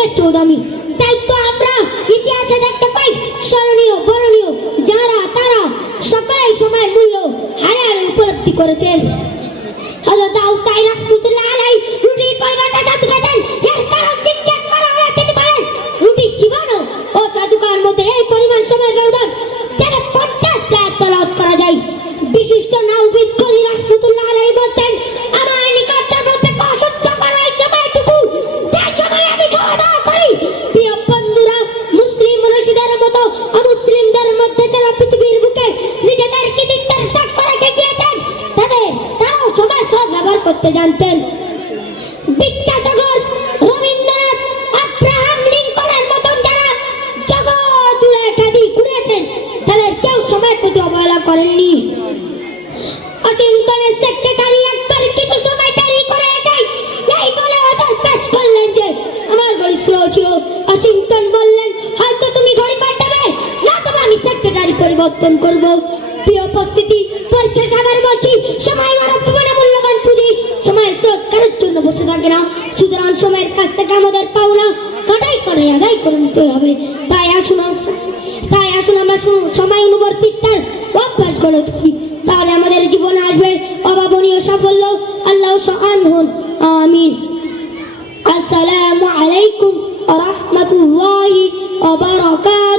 থেকে চৌদামি। তাই তো আমরা ইতিহাসে দেখতে পাই স্মরণীয় বরণীয় যারা তারা সকলেই সময়ের মূল্য হারে হারে উপলব্ধি করেছেন। হযরত আউতাই রাহমাতুল্লাহ আলাইহি রুটির পরিবর্তে জাদু খেতেন। এর কারণ জিজ্ঞেস করা হলে তিনি বলেন রুটির জীবাণু ও জাদুকার মধ্যে এই পরিমাণ সময়ের ব্যবধান যেন 50 আয়াত তেলাওয়াত করা যায়। বিশিষ্ট নাওবী কলি রাহমাতুল্লাহ আলাইহি বলতেন আমার নিকট সর্বাপেক্ষা অসহ্যকর এই সময়টুকু যে সময় আমি খাওয়া দাওয়া করি। প্রিয় বন্ধুরা, মুসলিম রশিদের মতো অমুসলিমদের মধ্যে যারা পৃথিবীর বুকে নিজেদের কৃতিত্বের স্বাক্ষর রেখে গিয়েছেন তারাও সবার সদ ব্যবহার করতে জানতেন। বিদ্যাসাগর, রবীন্দ্রনাথ, আব্রাহাম লিঙ্কনের মতন যারা জগৎ জুড়ে খ্যাতি কুড়িয়েছেন তাদের কেউ সময়ের প্রতি অবহেলা করেননি। ওয়াশিংটনের সেক্রেটারি একবার কিছু সময় দেরি করে যায় এই বলে ওজন পেশ করলেন যে আমার ঘড়ি স্লো ছিল। ওয়াশিংটন বললেন হয়তো তুমি ঘড়ি পাল্টাবে না তবে আমি সেক্রেটারি পরিবর্তন করব। প্রিয় উপস্থিতি, পরিশেষে আবার বলছি সময় মানব জীবনে মূল্যবান পুঁজি। সময়ের স্রোত কারোর জন্য বসে থাকে না, সুতরাং সময়ের কাছ থেকে আমাদের পাওনা কাটাই করে আদায় করে নিতে হবে। তাই আসুন আমরা সময় অনুবর্তিতার অভ্যাস গড়ে তুলি, তাহলে আমাদের জীবনে আসবে অভাবনীয় সাফল্য। আল্লাহ সহান হন, আমিন। আসসালামু আলাইকুম ওয়া রাহমাতুল্লাহি ওয়া বারাকাতুহু।